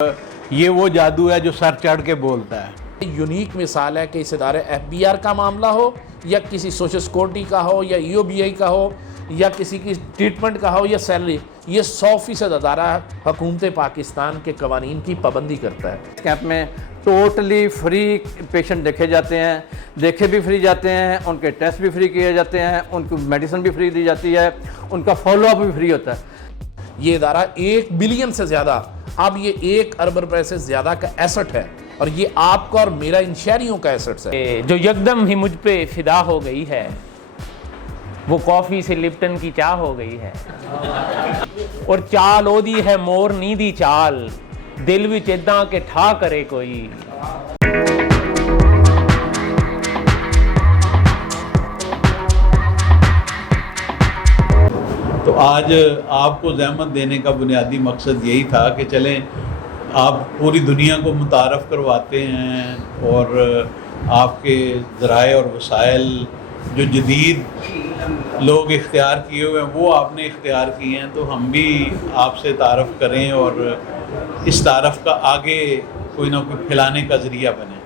یہ وہ جادو ہے جو سر چڑھ کے بولتا ہے۔ یونیک مثال ہے کہ اس ادارے FBR کا معاملہ ہو یا کسی سوشل سیکورٹی کا ہو یا EOBI کا ہو یا کسی کی ٹریٹمنٹ کا ہو یا سیلری، یہ 100% ادارہ حکومت پاکستان کے قوانین کی پابندی کرتا ہے۔ اس کیمپ میں ٹوٹلی فری پیشنٹ دیکھے جاتے ہیں، دیکھے بھی فری جاتے ہیں، ان کے ٹیسٹ بھی فری کیے جاتے ہیں، ان کو میڈیسن بھی فری دی جاتی ہے، ان کا فالو اپ بھی فری ہوتا ہے۔ یہ ادارہ 1 بلین سے زیادہ، اب یہ 1 ارب روپے سے زیادہ کا ایسٹ ہے، اور یہ آپ کا اور میرا ان شہریوں کا ایسٹ ہے جو یکدم ہی مجھ پہ فدا ہو گئی ہے، وہ کافی سے لپٹن کی چاہ ہو گئی ہے، اور چال او دی ہے مور نیندی چال، دل وچ اداں کہ ٹھا کرے کوئی۔ تو آج آپ کو زحمت دینے کا بنیادی مقصد یہی تھا کہ چلیں آپ پوری دنیا کو متعارف کرواتے ہیں، اور آپ کے ذرائع اور وسائل جو جدید لوگ اختیار کیے ہوئے ہیں وہ آپ نے اختیار کیے ہیں، تو ہم بھی آپ سے تعارف کریں اور اس تعارف کا آگے کوئی نہ کوئی پھیلانے کا ذریعہ بنے۔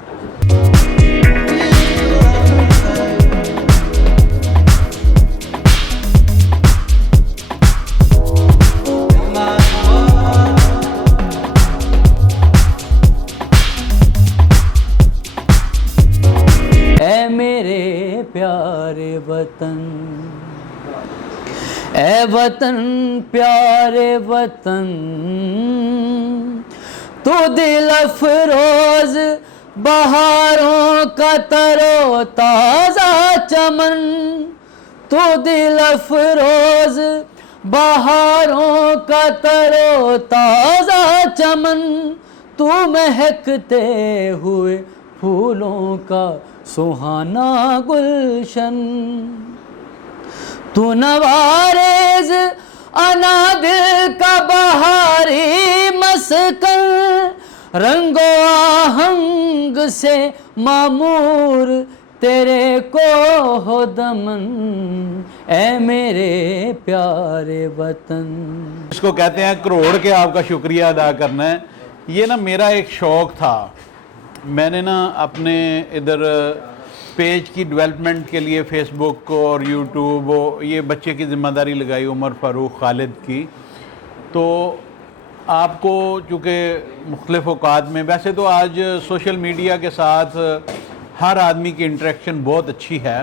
اے میرے پیارے وطن، اے وطن پیارے وطن، تو دل افروز بہاروں کا ترو تازہ چمن، تو دل افروز بہاروں کا ترو تازہ چمن، تو مہکتے ہوئے پھولوں کا سہانا گلشن، تو نوارز انادل کا بہاری مسکن، رنگ و آہنگ سے معمور تیرے کو ہو دمن، اے میرے پیارے وطن۔ اس کو کہتے ہیں کروڑ کے آپ کا شکریہ ادا کرنا ہے۔ یہ نا میرا ایک شوق تھا، میں نے نا اپنے ادھر پیج کی ڈیولپمنٹ کے لیے فیس بک اور یوٹیوب یہ بچے کی ذمہ داری لگائی عمر فاروق خالد کی۔ تو آپ کو چونکہ مختلف اوقات میں، ویسے تو آج سوشل میڈیا کے ساتھ ہر آدمی کی انٹریکشن بہت اچھی ہے،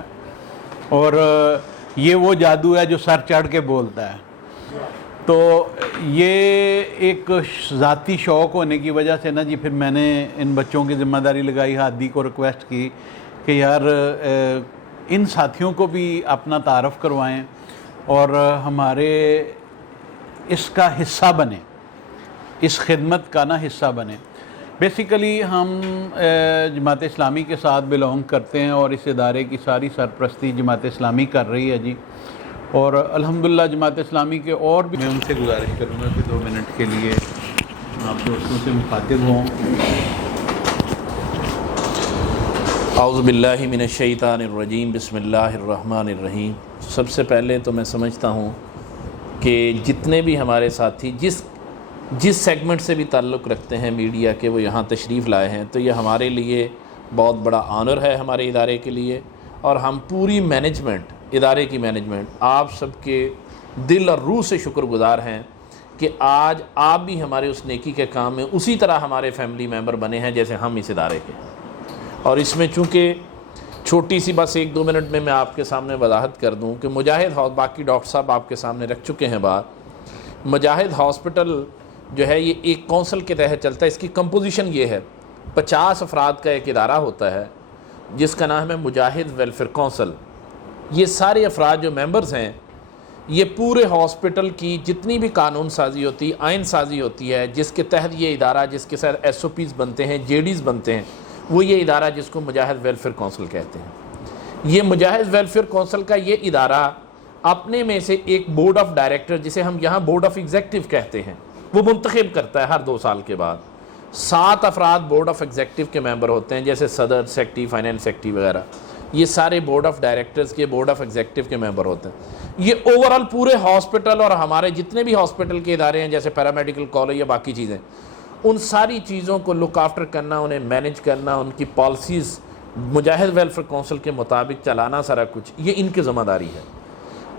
اور یہ وہ جادو ہے جو سر چڑھ کے بولتا ہے۔ تو یہ ایک ذاتی شوق ہونے کی وجہ سے نا جی پھر میں نے ان بچوں کی ذمہ داری لگائی، ہادی کو ریکویسٹ کی کہ یار ان ساتھیوں کو بھی اپنا تعارف کروائیں اور ہمارے اس کا حصہ بنیں، اس خدمت کا نا حصہ بنیں۔ بیسیکلی ہم جماعت اسلامی کے ساتھ بلونگ کرتے ہیں، اور اس ادارے کی ساری سرپرستی جماعت اسلامی کر رہی ہے جی، اور الحمدللہ جماعت اسلامی کے اور بھی میں ان سے گزارش کروں گا کہ 2 منٹ کے لیے آپ دوستوں سے مخاطب ہوں۔ اعوذ باللہ من الشیطان الرجیم، بسم اللہ الرحمن الرحیم۔ سب سے پہلے تو میں سمجھتا ہوں کہ جتنے بھی ہمارے ساتھی جس سیگمنٹ سے بھی تعلق رکھتے ہیں میڈیا کے، وہ یہاں تشریف لائے ہیں، تو یہ ہمارے لیے بہت بڑا آنر ہے ہمارے ادارے کے لیے، اور ہم پوری مینجمنٹ، ادارے کی مینجمنٹ، آپ سب کے دل اور روح سے شکر گزار ہیں کہ آج آپ بھی ہمارے اس نیکی کے کام میں اسی طرح ہمارے فیملی ممبر بنے ہیں جیسے ہم اس ادارے کے۔ اور اس میں چونکہ چھوٹی سی بس 1-2 منٹ میں آپ کے سامنے وضاحت کر دوں کہ مجاہد ہاؤس، باقی ڈاکٹر صاحب آپ کے سامنے رکھ چکے ہیں بات، مجاہد ہاسپٹل جو ہے یہ ایک کونسل کے تحت چلتا ہے۔ اس کی کمپوزیشن یہ ہے، 50 افراد کا ایک ادارہ ہوتا ہے جس کا نام ہے مجاہد ویلفیئر کونسل۔ یہ سارے افراد جو ممبرز ہیں، یہ پورے ہاسپٹل کی جتنی بھی قانون سازی ہوتی، آئین سازی ہوتی ہے، جس کے تحت یہ ادارہ، جس کے ساتھ SOPs بنتے ہیں، JDs بنتے ہیں، وہ یہ ادارہ جس کو مجاہد ویلفیئر کونسل کہتے ہیں۔ یہ مجاہد ویلفیئر کونسل کا یہ ادارہ اپنے میں سے ایک بورڈ آف ڈائریکٹر، جسے ہم یہاں بورڈ آف ایگزیکٹو کہتے ہیں، وہ منتخب کرتا ہے ہر 2 سال کے بعد۔ 7 افراد بورڈ آف ایگزیکٹو کے ممبر ہوتے ہیں، جیسے صدر، سیکٹری، فائنینس سیکٹری وغیرہ۔ یہ سارے بورڈ آف ڈائریکٹرز کے، بورڈ آف ایگزیکٹو کے ممبر ہوتے ہیں۔ یہ اوورال پورے ہاسپٹل اور ہمارے جتنے بھی ہاسپٹل کے ادارے ہیں، جیسے پیرامیڈیکل کالج یا باقی چیزیں، ان ساری چیزوں کو لک آفٹر کرنا، انہیں مینیج کرنا، ان کی پالیسیز مجاہد ویلفیئر کونسل کے مطابق چلانا، سارا کچھ یہ ان کی ذمہ داری ہے۔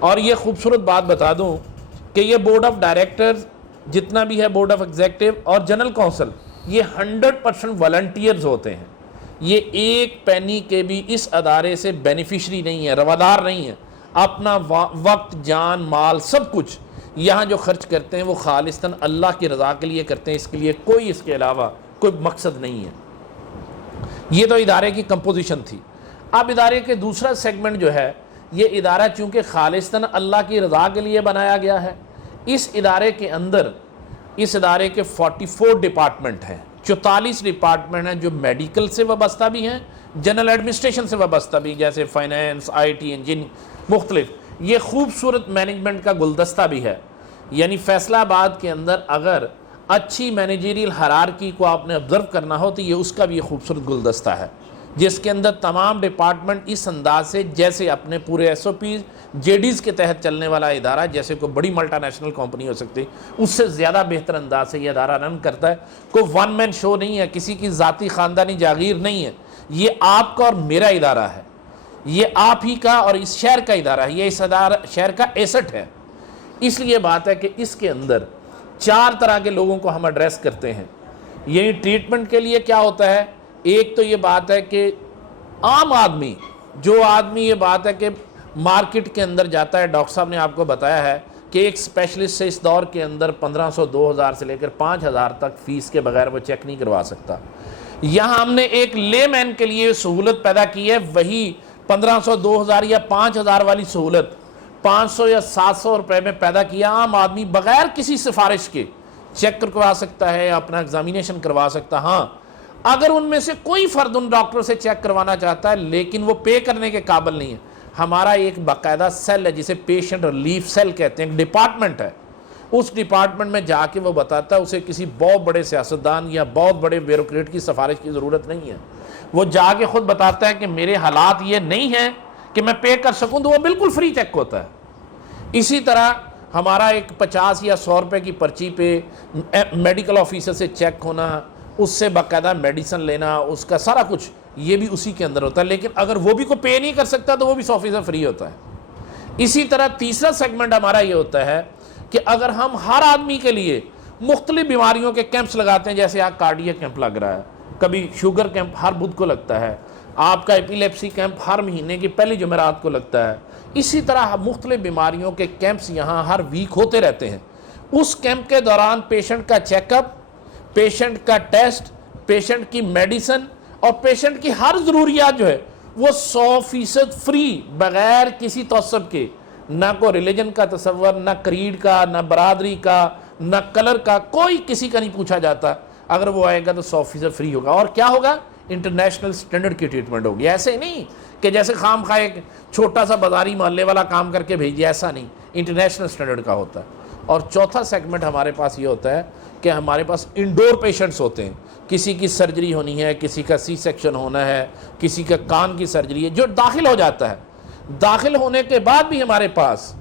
اور یہ خوبصورت بات بتا دوں کہ یہ بورڈ آف ڈائریکٹرز جتنا بھی ہے، بورڈ آف ایگزیکٹو اور جنرل کونسل، یہ 100% والنٹیئرز ہوتے ہیں۔ یہ ایک پینی کے بھی اس ادارے سے بینیفیشری نہیں ہے، روادار نہیں ہے۔ اپنا وقت، جان، مال، سب کچھ یہاں جو خرچ کرتے ہیں وہ خالصتاً اللہ کی رضا کے لیے کرتے ہیں، اس کے لیے کوئی اس کے علاوہ کوئی مقصد نہیں ہے۔ یہ تو ادارے کی کمپوزیشن تھی۔ اب ادارے کے دوسرا سیگمنٹ جو ہے، یہ ادارہ چونکہ خالصتاً اللہ کی رضا کے لیے بنایا گیا ہے، اس ادارے کے اندر اس ادارے کے 44 ڈپارٹمنٹ ہیں، 44 ڈپارٹمنٹ ہیں جو میڈیکل سے وابستہ بھی ہیں، جنرل ایڈمنسٹریشن سے وابستہ بھی، جیسے فائنینس، آئی ٹی، انجینئرنگ، مختلف۔ یہ خوبصورت مینجمنٹ کا گلدستہ بھی ہے۔ یعنی فیصلہ آباد کے اندر اگر اچھی مینیجریل ہرارکی کو آپ نے آبزرو کرنا ہو تو یہ اس کا بھی یہ خوبصورت گلدستہ ہے، جس کے اندر تمام ڈپارٹمنٹ اس انداز سے جیسے اپنے پورے ایس او پیز، جے ڈیز کے تحت چلنے والا ادارہ، جیسے کوئی بڑی ملٹا نیشنل کمپنی ہو سکتی، اس سے زیادہ بہتر انداز سے یہ ادارہ رن کرتا ہے۔ کوئی ون مین شو نہیں ہے، کسی کی ذاتی خاندانی جاگیر نہیں ہے، یہ آپ کا اور میرا ادارہ ہے، یہ آپ ہی کا اور اس شہر کا ادارہ ہے، یہ اس شہر کا ایسٹ ہے۔ اس لیے بات ہے کہ اس کے اندر 4 طرح کے لوگوں کو ہم ایڈریس کرتے ہیں۔ یعنی ٹریٹمنٹ کے لیے کیا ہوتا ہے، ایک تو یہ بات ہے کہ عام آدمی، جو آدمی یہ بات ہے کہ مارکیٹ کے اندر جاتا ہے، ڈاکٹر صاحب نے آپ کو بتایا ہے کہ ایک اسپیشلسٹ سے اس دور کے اندر 1500 2000 سے لے کر 5000 تک فیس کے بغیر وہ چیک نہیں کروا سکتا۔ یہاں ہم نے ایک لے مین کے لیے سہولت پیدا کی ہے، وہی 1500 2000 یا 5000 والی سہولت 500 یا 700 روپے میں پیدا کیا۔ عام آدمی بغیر کسی سفارش کے چیک کروا سکتا ہے، اپنا ایگزامینیشن کروا سکتا۔ ہاں، اگر ان میں سے کوئی فرد ان ڈاکٹر سے چیک کروانا چاہتا ہے لیکن وہ پے کرنے کے قابل نہیں ہے، ہمارا ایک باقاعدہ سیل ہے جسے پیشنٹ ریلیف سیل کہتے ہیں، ایک ڈپارٹمنٹ ہے، اس ڈپارٹمنٹ میں جا کے وہ بتاتا ہے، اسے کسی بہت بڑے سیاستدان یا بہت بڑے بیوروکریٹ کی سفارش کی ضرورت نہیں ہے۔ وہ جا کے خود بتاتا ہے کہ میرے حالات یہ نہیں ہیں کہ میں پے کر سکوں، تو وہ بالکل فری چیک ہوتا ہے۔ اسی طرح ہمارا ایک 50 یا 100 روپے کی پرچی پہ میڈیکل آفیسر سے چیک ہونا، اس سے باقاعدہ میڈیسن لینا، اس کا سارا کچھ یہ بھی اسی کے اندر ہوتا ہے۔ لیکن اگر وہ بھی کوئی پے نہیں کر سکتا تو وہ بھی 100% فری ہوتا ہے۔ اسی طرح تیسرا سیگمنٹ ہمارا یہ ہوتا ہے کہ اگر ہم ہر آدمی کے لیے مختلف بیماریوں کے کیمپس لگاتے ہیں، جیسے آج کارڈیا کیمپ لگ رہا ہے، کبھی شوگر کیمپ ہر بدھ کو لگتا ہے، آپ کا ایپیلیپسی کیمپ ہر مہینے کی پہلی جمعرات کو لگتا ہے، اسی طرح مختلف بیماریوں کے کیمپس یہاں ہر ویک ہوتے رہتے ہیں۔ اس کیمپ کے دوران پیشنٹ کا چیک اپ، پیشنٹ کا ٹیسٹ، پیشنٹ کی میڈیسن اور پیشنٹ کی ہر ضروریات جو ہے وہ 100% فری، بغیر کسی تعصب کے، نہ کوئی ریلیجن کا تصور، نہ کریڈ کا، نہ برادری کا، نہ کلر کا، کوئی کسی کا نہیں پوچھا جاتا۔ اگر وہ آئے گا تو 100% فری ہوگا۔ اور کیا ہوگا؟ انٹرنیشنل سٹینڈرڈ کی ٹریٹمنٹ ہوگی۔ ایسے نہیں کہ جیسے خام خواہ ایک چھوٹا سا بازاری محلے والا کام کر کے بھیج دیا، ایسا نہیں، انٹرنیشنل سٹینڈرڈ کا ہوتا ہے۔ اور چوتھا سیگمنٹ ہمارے پاس یہ ہوتا ہے کہ ہمارے پاس انڈور پیشنٹس ہوتے ہیں، کسی کی سرجری ہونی ہے، کسی کا سی سیکشن ہونا ہے، کسی کا کان کی سرجری ہے، جو داخل ہو جاتا ہے۔ داخل ہونے کے بعد بھی ہمارے پاس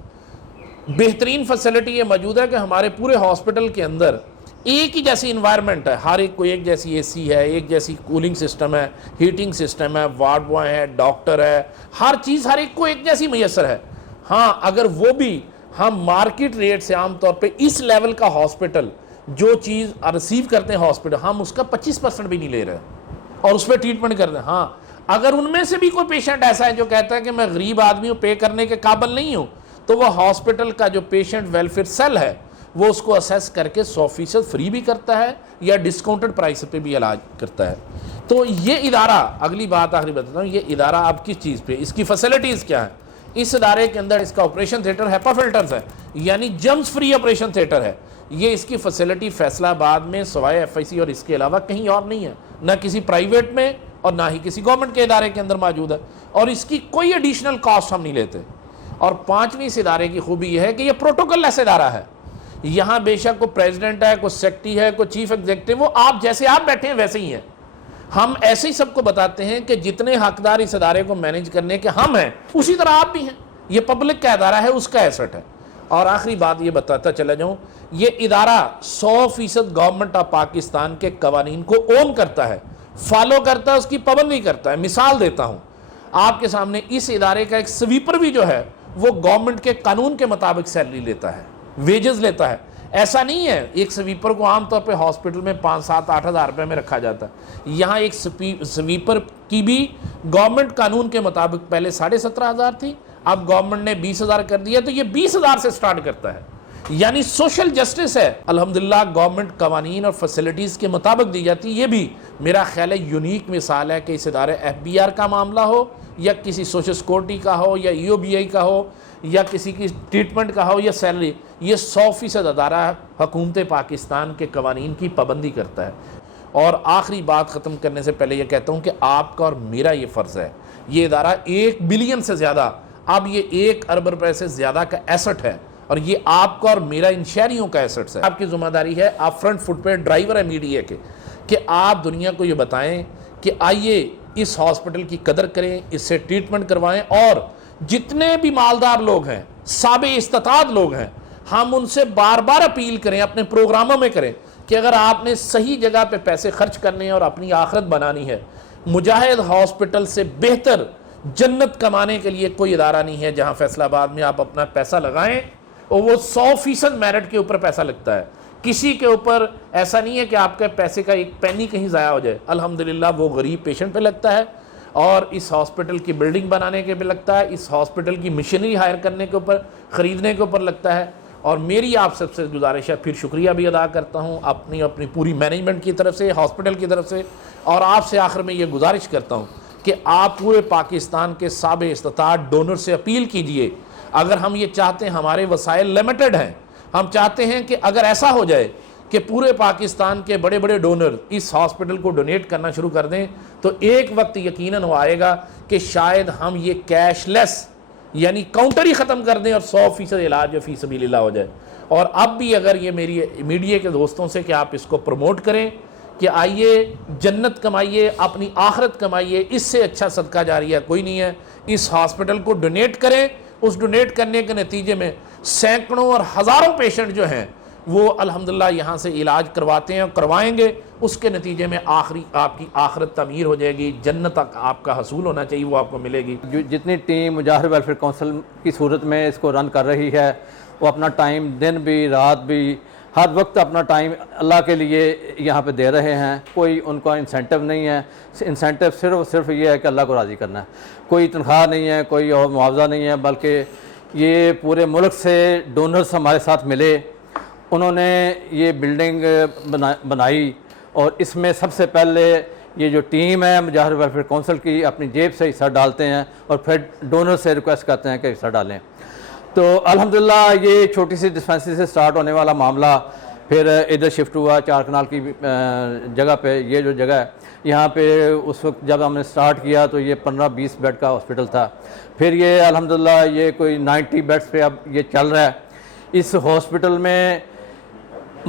بہترین فیسلٹی یہ موجود ہے کہ ہمارے پورے ہاسپٹل کے اندر ایک ہی جیسی انوائرمنٹ ہے، ہر ایک کو ایک جیسی اے سی ہے، ایک جیسی کولنگ سسٹم ہے، ہیٹنگ سسٹم ہے، وارڈ بوائے ہے، ڈاکٹر ہے، ہر چیز ہر ایک کو ایک جیسی میسر ہے۔ ہاں، اگر وہ بھی ہم مارکیٹ ریٹ سے عام طور پہ اس لیول کا ہاسپٹل جو چیز ریسیو کرتے ہیں ہاسپٹل، ہم اس کا 25% بھی نہیں لے رہے اور اس پہ ٹریٹمنٹ کرتے ہیں۔ ہاں، اگر ان میں سے بھی کوئی پیشنٹ ایسا ہے جو کہتا ہے کہ میں غریب آدمی ہوں، پے کرنے کے قابل نہیں ہوں، تو وہ ہاسپٹل کا جو پیشنٹ ویلفیئر سیل ہے وہ اس کو اسیس کر کے 100% فری بھی کرتا ہے یا ڈسکاؤنٹڈ پرائس پہ بھی علاج کرتا ہے۔ تو یہ ادارہ، اگلی بات آخری بتاتا ہوں، یہ ادارہ اب کس چیز پہ، اس کی فیسلٹیز کیا ہیں؟ اس ادارے کے اندر اس کا آپریشن تھیٹر ہیپا فلٹرز ہے، یعنی جرمز فری آپریشن تھیٹر ہے۔ یہ اس کی فیسلٹی فیصلہ آباد میں سوائے ایف آئی سی اور اس کے علاوہ کہیں اور نہیں ہے، نہ کسی پرائیویٹ میں اور نہ ہی کسی گورنمنٹ کے ادارے کے اندر موجود ہے، اور اس کی کوئی ایڈیشنل کاسٹ ہم نہیں لیتے۔ اور پانچویں اس ادارے کی خوبی یہ ہے کہ یہ پروٹوکول لیس ادارہ ہے۔ یہاں بے شک کوئی پریزیڈنٹ ہے، کوئی سیکرٹری ہے، کوئی چیف ایگزیکٹو، وہ آپ جیسے آپ بیٹھے ہیں ویسے ہی ہیں۔ ہم ایسے ہی سب کو بتاتے ہیں کہ جتنے حقدار اس ادارے کو مینیج کرنے کے ہم ہیں، اسی طرح آپ بھی ہیں۔ یہ پبلک کا ادارہ ہے، اس کا ایسٹ ہے۔ اور آخری بات یہ بتاتا چلا جاؤں، یہ ادارہ 100% گورنمنٹ آف پاکستان کے قوانین کو اون کرتا ہے، فالو کرتا ہے، اس کی پابندی کرتا ہے۔ مثال دیتا ہوں آپ کے سامنے، اس ادارے کا ایک سویپر بھی جو ہے وہ گورنمنٹ کے قانون کے مطابق سیلری لیتا ہے، ویجز لیتا ہے۔ ایسا نہیں ہے ایک سویپر کو عام طور پہ ہاسپٹل میں 5, 7, 8 ہزار روپے میں رکھا جاتا ہے، یہاں ایک سویپر کی بھی گورنمنٹ قانون کے مطابق پہلے 17,500 تھی، اب گورنمنٹ نے 20,000 کر دیا، تو یہ 20,000 سے سٹارٹ کرتا ہے۔ یعنی سوشل جسٹس ہے، الحمدللہ گورنمنٹ قوانین اور فیسلٹیز کے مطابق دی جاتی۔ یہ بھی میرا خیال ہے یونیک مثال ہے کہ اس ادارے FBR کا معاملہ ہو یا کسی سوشل سیکورٹی کا ہو یا EOBI کا ہو یا کسی کی ٹریٹمنٹ کا ہو یا سیلری، یہ 100% ادارہ حکومت پاکستان کے قوانین کی پابندی کرتا ہے۔ اور آخری بات ختم کرنے سے پہلے یہ کہتا ہوں کہ آپ کا اور میرا یہ فرض ہے، یہ ادارہ 1 بلین سے زیادہ، اب یہ 1 ارب روپے سے زیادہ کا ایسٹ ہے، اور یہ آپ کا اور میرا ان شہریوں کا ایسٹس ہے۔ آپ کی ذمہ داری ہے، آپ فرنٹ فٹ پہ ڈرائیور ہے میڈیا کے، کہ آپ دنیا کو یہ بتائیں کہ آئیے اس ہاسپٹل کی قدر کریں، اس سے ٹریٹمنٹ کروائیں، اور جتنے بھی مالدار لوگ ہیں، صابع استطاعت لوگ ہیں، ہم ان سے بار بار اپیل کریں، اپنے پروگراموں میں کریں کہ اگر آپ نے صحیح جگہ پہ پیسے خرچ کرنے ہیں اور اپنی آخرت بنانی ہے، مجاہد ہاسپٹل سے بہتر جنت کمانے کے لیے کوئی ادارہ نہیں ہے جہاں فیصل آباد میں آپ اپنا پیسہ لگائیں اور وہ 100% میرٹ کے اوپر پیسہ لگتا ہے۔ کسی کے اوپر ایسا نہیں ہے کہ آپ کے پیسے کا ایک پینی کہیں ضائع ہو جائے، الحمدللہ وہ غریب پیشنٹ پہ لگتا ہے، اور اس ہاسپٹل کی بلڈنگ بنانے کے پہ لگتا ہے، اس ہاسپٹل کی مشینری ہائر کرنے کے اوپر، خریدنے کے اوپر لگتا ہے۔ اور میری آپ سب سے گزارش ہے، پھر شکریہ بھی ادا کرتا ہوں اپنی پوری مینجمنٹ کی طرف سے، ہاسپٹل کی طرف سے، اور آپ سے آخر میں یہ گزارش کرتا ہوں کہ آپ پورے پاکستان کے صابع استطاعت ڈونر سے اپیل کیجئے۔ اگر ہم یہ چاہتے ہیں، ہمارے وسائل لمیٹڈ ہیں، ہم چاہتے ہیں کہ اگر ایسا ہو جائے کہ پورے پاکستان کے بڑے بڑے ڈونر اس ہاسپٹل کو ڈونیٹ کرنا شروع کر دیں، تو ایک وقت یقیناً وہ آئے گا کہ شاید ہم یہ کیش لیس یعنی کاؤنٹر ہی ختم کر دیں اور 100% علاج فی سبیل اللہ ہو جائے۔ اور اب بھی اگر یہ میری میڈیا کے دوستوں سے کہ آپ اس کو پروموٹ کریں کہ آئیے جنت کمائیے، اپنی آخرت کمائیے، اس سے اچھا صدقہ جاریہ کوئی نہیں ہے۔ اس ہاسپٹل کو ڈونیٹ کریں، اس ڈونیٹ کرنے کے نتیجے میں سینکڑوں اور ہزاروں پیشنٹ جو ہیں وہ الحمدللہ یہاں سے علاج کرواتے ہیں اور کروائیں گے، اس کے نتیجے میں آپ کی آخرت تعمیر ہو جائے گی، جنت تک آپ کا حصول ہونا چاہیے وہ آپ کو ملے گی۔ جتنی ٹیم مجاہد ویلفیئر کونسل کی صورت میں اس کو رن کر رہی ہے، وہ اپنا ٹائم دن بھی رات بھی ہر وقت اپنا ٹائم اللہ کے لیے یہاں پہ دے رہے ہیں۔ کوئی ان کا انسینٹیو نہیں ہے، انسینٹیو صرف یہ ہے کہ اللہ کو راضی کرنا ہے، کوئی تنخواہ نہیں ہے، کوئی اور معاوضہ نہیں ہے، بلکہ یہ پورے ملک سے ڈونرز ہمارے ساتھ ملے، انہوں نے یہ بلڈنگ بنائی، اور اس میں سب سے پہلے یہ جو ٹیم ہے مجاہد ویلفیئر کونسل کی اپنی جیب سے حصہ ڈالتے ہیں اور پھر ڈونر سے ریکویسٹ کرتے ہیں کہ حصہ ڈالیں۔ تو الحمدللہ یہ چھوٹی سی ڈسپینسری سے سٹارٹ ہونے والا معاملہ پھر ادھر شفٹ ہوا 4 کنال کی جگہ پہ۔ یہ جو جگہ ہے یہاں پہ اس وقت جب ہم نے سٹارٹ کیا تو یہ 15-20 بیڈ کا ہاسپٹل تھا، پھر یہ الحمدللہ یہ کوئی 90 بیڈز پہ اب یہ چل رہا ہے۔ اس ہاسپٹل میں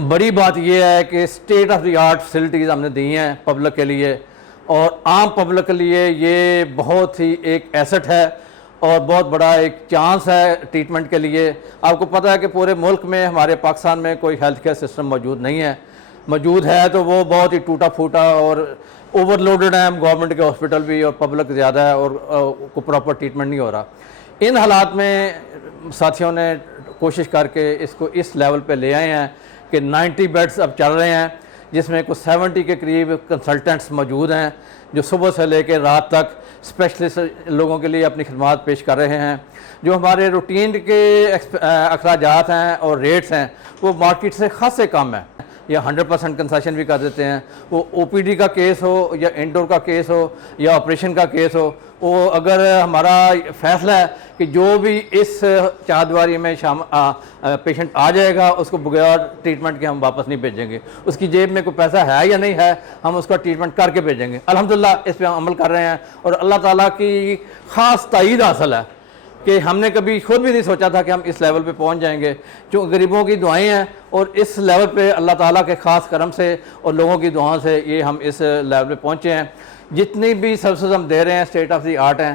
بڑی بات یہ ہے کہ state of the art facilities ہم نے دی ہیں پبلک کے لیے، اور عام پبلک کے لیے یہ بہت ہی ایک ایسٹ ہے اور بہت بڑا ایک چانس ہے ٹریٹمنٹ کے لیے۔ آپ کو پتہ ہے کہ پورے ملک میں ہمارے پاکستان میں کوئی ہیلتھ کیئر سسٹم موجود نہیں ہے، موجود ہے تو وہ بہت ہی ٹوٹا پھوٹا اور اوور لوڈڈ ہے، گورنمنٹ کے ہاسپٹل بھی، اور پبلک زیادہ ہے اور کو پراپر ٹریٹمنٹ نہیں ہو رہا۔ ان حالات میں ساتھیوں نے کوشش کر کے اس کو اس لیول پہ لے آئے ہیں کہ 90 بیڈز اب چل رہے ہیں، جس میں کچھ 70 کے قریب کنسلٹنٹس موجود ہیں جو صبح سے لے کے رات تک اسپیشلسٹ لوگوں کے لیے اپنی خدمات پیش کر رہے ہیں۔ جو ہمارے روٹین کے اخراجات ہیں اور ریٹس ہیں وہ مارکیٹ سے خاصے کم ہیں، یا 100% کنسیشن بھی کر دیتے ہیں۔ وہ OPD کا کیس ہو یا انڈور کا کیس ہو یا آپریشن کا کیس ہو، وہ اگر ہمارا فیصلہ ہے کہ جو بھی اس چاردیواری میں پیشنٹ آ جائے گا اس کو بغیر ٹریٹمنٹ کے ہم واپس نہیں بھیجیں گے، اس کی جیب میں کوئی پیسہ ہے یا نہیں ہے ہم اس کا ٹریٹمنٹ کر کے بھیجیں گے۔ الحمدللہ اس پہ ہم عمل کر رہے ہیں، اور اللہ تعالیٰ کی خاص تائید حاصل ہے کہ ہم نے کبھی خود بھی نہیں سوچا تھا کہ ہم اس لیول پہ پہنچ جائیں گے، چونکہ غریبوں کی دعائیں ہیں، اور اس لیول پہ اللہ تعالیٰ کے خاص کرم سے اور لوگوں کی دعاؤں سے یہ ہم اس لیول پہ پہنچے ہیں۔ جتنی بھی سروسز ہم دے رہے ہیں اسٹیٹ آف دی آرٹ ہیں،